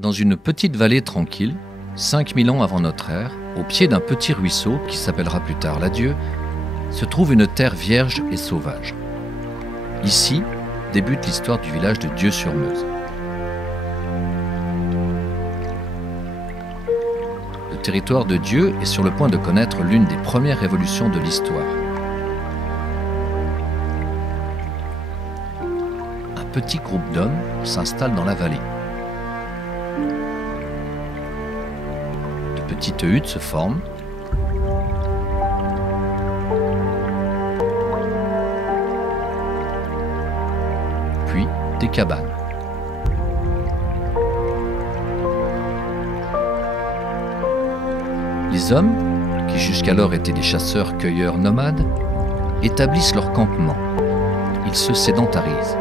Dans une petite vallée tranquille, 5000 ans avant notre ère, au pied d'un petit ruisseau qui s'appellera plus tard l'Adieu, se trouve une terre vierge et sauvage. Ici débute l'histoire du village de Dieu-sur-Meuse. Le territoire de Dieu est sur le point de connaître l'une des premières révolutions de l'histoire. Un petit groupe d'hommes s'installe dans la vallée. De petites huttes se forment. Puis des cabanes. Les hommes, qui jusqu'alors étaient des chasseurs-cueilleurs nomades, établissent leur campement. Ils se sédentarisent.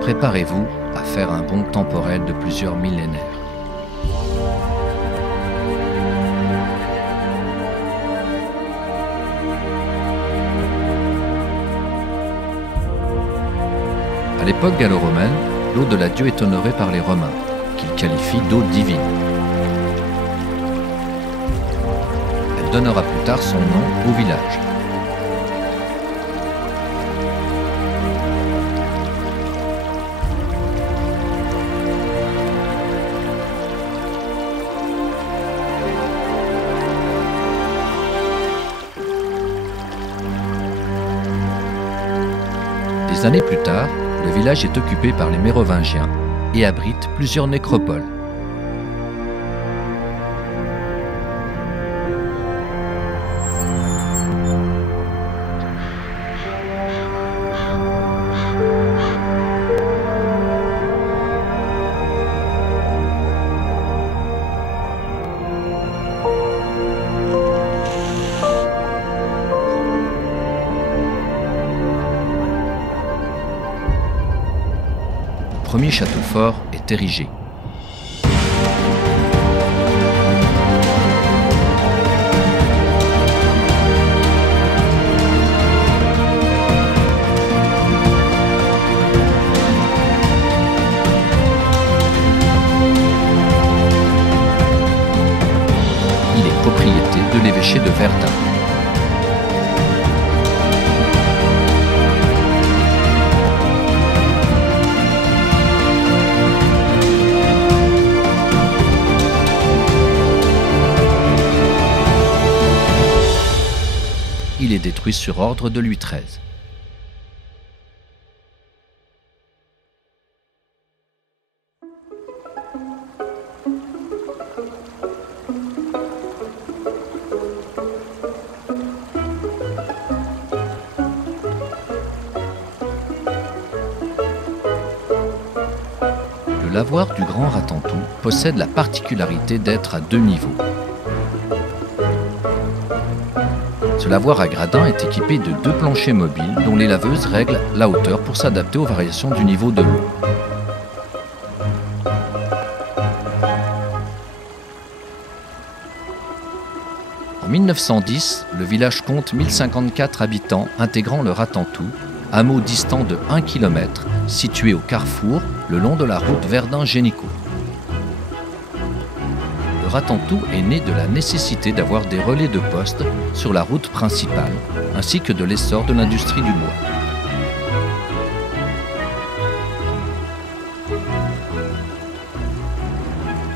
Préparez-vous à faire un bond temporel de plusieurs millénaires. À l'époque gallo-romaine, l'eau de l'Adieu est honorée par les Romains, qu'ils qualifient d'eau divine. Elle donnera plus tard son nom au village. Des années plus tard, le village est occupé par les Mérovingiens et abrite plusieurs nécropoles. Le premier château fort est érigé. Il est propriété de l'évêché de Verdun. Il est détruit sur ordre de Louis XIII. Le lavoir du Grand Ratentou possède la particularité d'être à deux niveaux. Ce lavoir à gradins est équipé de deux planchers mobiles dont les laveuses règlent la hauteur pour s'adapter aux variations du niveau de l'eau. En 1910, le village compte 1054 habitants intégrant le Ratentou, hameau distant de 1 km, situé au carrefour le long de la route Verdun-Génicaud. Le Ratentou est né de la nécessité d'avoir des relais de poste sur la route principale, ainsi que de l'essor de l'industrie du bois.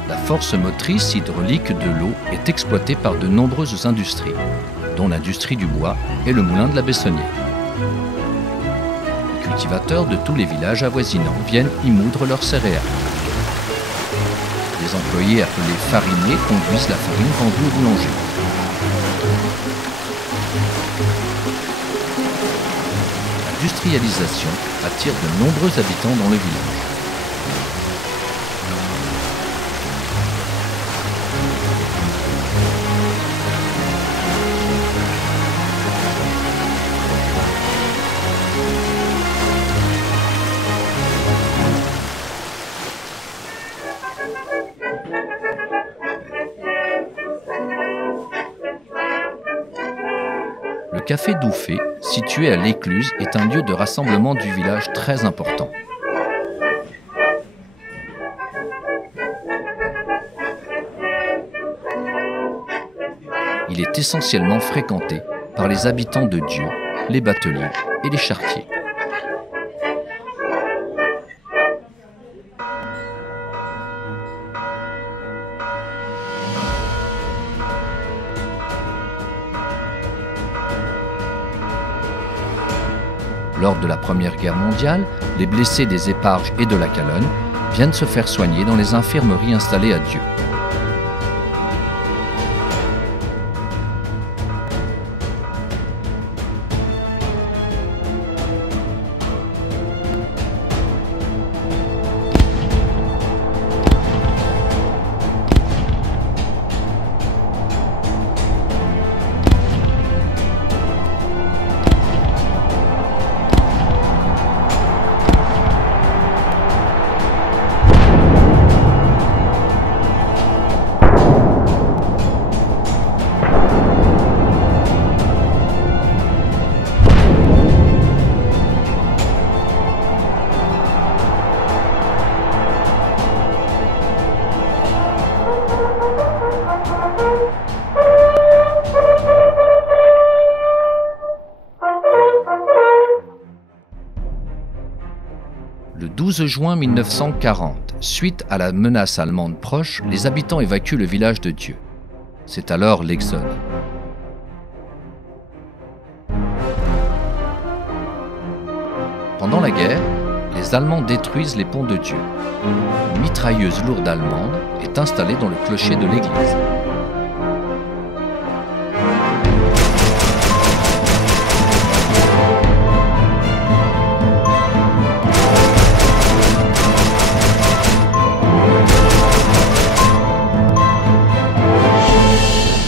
La force motrice hydraulique de l'eau est exploitée par de nombreuses industries, dont l'industrie du bois et le moulin de la Bessonnière. Les cultivateurs de tous les villages avoisinants viennent y moudre leurs céréales. Les employés appelés fariniers conduisent la farine vendue au boulanger. L'industrialisation attire de nombreux habitants dans le village. Le café Douffé, situé à l'Écluse, est un lieu de rassemblement du village très important. Il est essentiellement fréquenté par les habitants de Dieu, les bateliers et les charretiers. Lors de la Première Guerre mondiale, les blessés des Éparges et de la Calonne viennent se faire soigner dans les infirmeries installées à Dieu. Le 12 juin 1940, suite à la menace allemande proche, les habitants évacuent le village de Dieu. C'est alors l'exode. Pendant la guerre, les Allemands détruisent les ponts de Dieu. Une mitrailleuse lourde allemande est installée dans le clocher de l'église.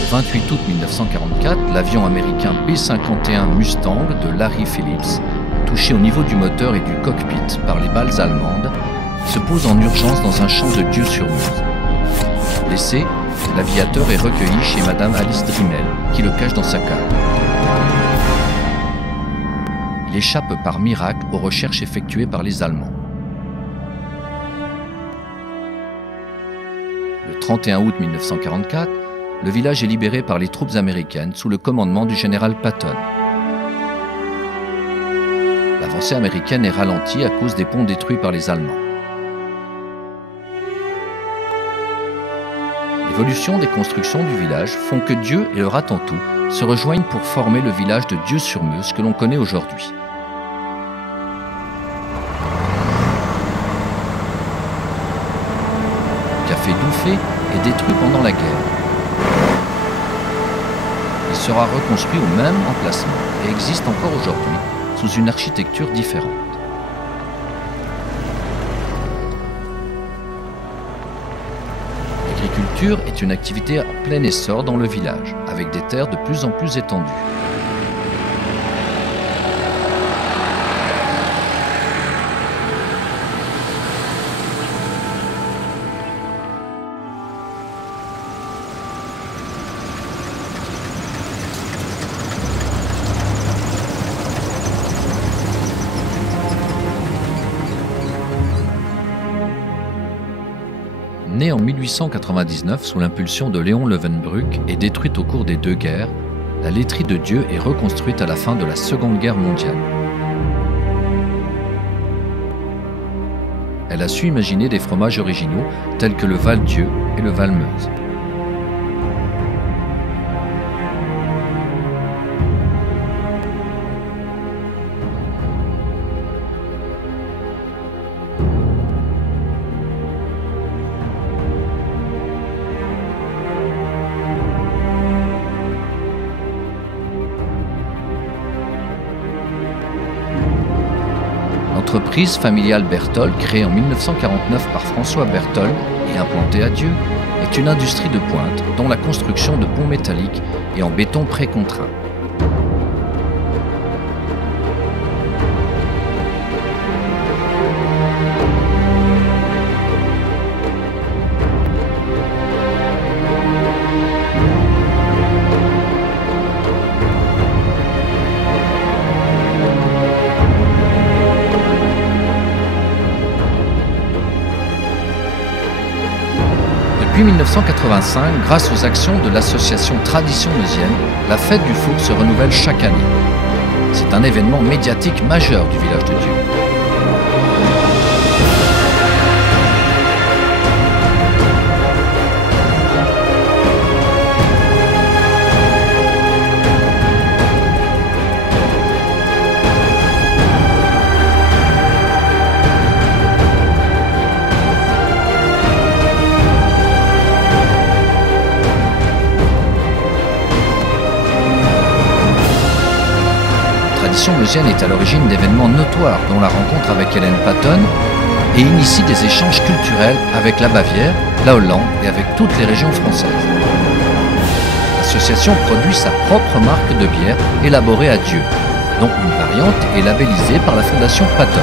Le 28 août 1944, l'avion américain B-51 Mustang de Larry Phillips, touché au niveau du moteur et du cockpit par les balles allemandes, se pose en urgence dans un champ de Dieu-sur-Meuse. Blessé, l'aviateur est recueilli chez Madame Alice Drimmel, qui le cache dans sa cave. Il échappe par miracle aux recherches effectuées par les Allemands. Le 31 août 1944, le village est libéré par les troupes américaines sous le commandement du général Patton. L'avancée américaine est ralentie à cause des ponts détruits par les Allemands. L'évolution des constructions du village font que Dieu et le Ratantou se rejoignent pour former le village de Dieu-sur-Meuse que l'on connaît aujourd'hui. Le café Douffé est détruit pendant la guerre. Il sera reconstruit au même emplacement et existe encore aujourd'hui sous une architecture différente. L'agriculture est une activité en plein essor dans le village, avec des terres de plus en plus étendues. Née en 1899 sous l'impulsion de Léon Leeuwenbruck et détruite au cours des deux guerres, la laiterie de Dieu est reconstruite à la fin de la Seconde Guerre mondiale. Elle a su imaginer des fromages originaux tels que le Val-Dieu et le Val-Meuse. L'entreprise familiale Berthold, créée en 1949 par François Berthold et implantée à Dieu, est une industrie de pointe dont la construction de ponts métalliques et en béton précontraint. Depuis 1985, grâce aux actions de l'association Tradition Meusienne, la fête du four se renouvelle chaque année. C'est un événement médiatique majeur du village de Dieu. Tradition Meusienne est à l'origine d'événements notoires, dont la rencontre avec Hélène Patton, et initie des échanges culturels avec la Bavière, la Hollande et avec toutes les régions françaises. L'association produit sa propre marque de bière élaborée à Dieu, dont une variante est labellisée par la Fondation Patton.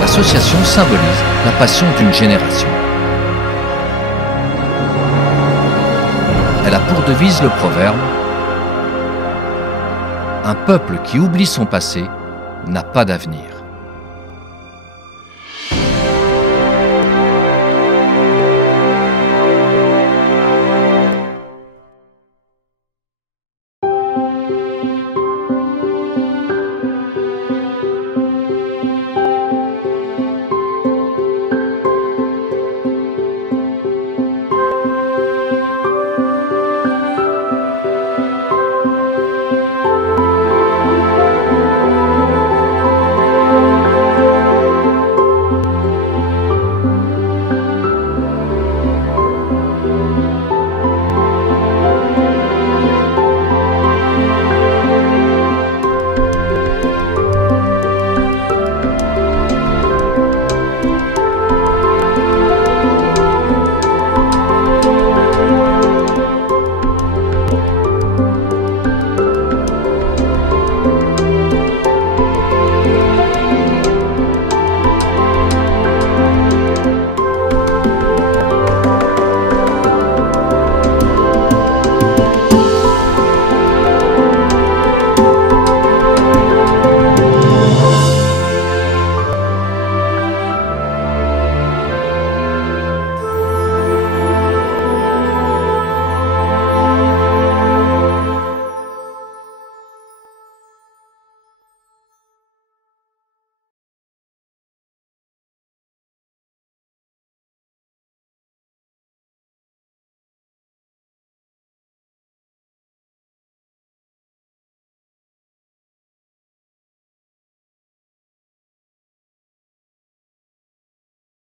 L'association symbolise la passion d'une génération. Elle a pour devise le proverbe « Un peuple qui oublie son passé n'a pas d'avenir ».